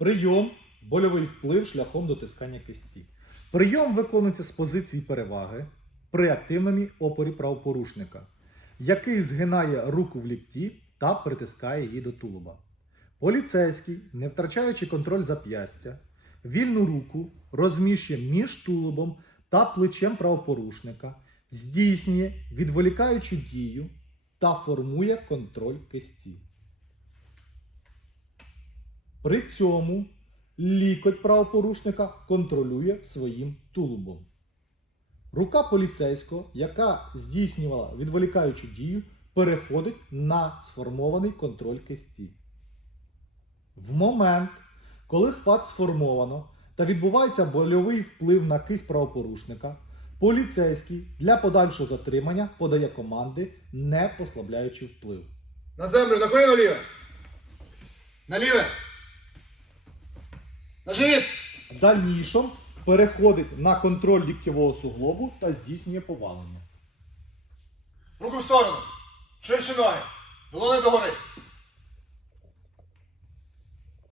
Прийом больовий вплив шляхом дотискання кисті. Прийом виконується з позиції переваги при активному опорі правопорушника, який згинає руку в лікті та притискає її до тулуба. Поліцейський, не втрачаючи контроль зап'ястя, вільну руку розміщує між тулубом та плечем правопорушника, здійснює відволікаючу дію та формує контроль кисті. При цьому лікоть правопорушника контролює своїм тулубом. Рука поліцейського, яка здійснювала відволікаючу дію, переходить на сформований контроль кисті. В момент, коли хват сформовано та відбувається больовий вплив на кисть правопорушника, поліцейський для подальшого затримання подає команди, не послабляючи вплив. На землю, на коліно ліве. На ліве. На живіт. В дальнішому переходить на контроль ліктєвого суглобу та здійснює повалення. Руку в сторону. Ширше ноги. Долони догори.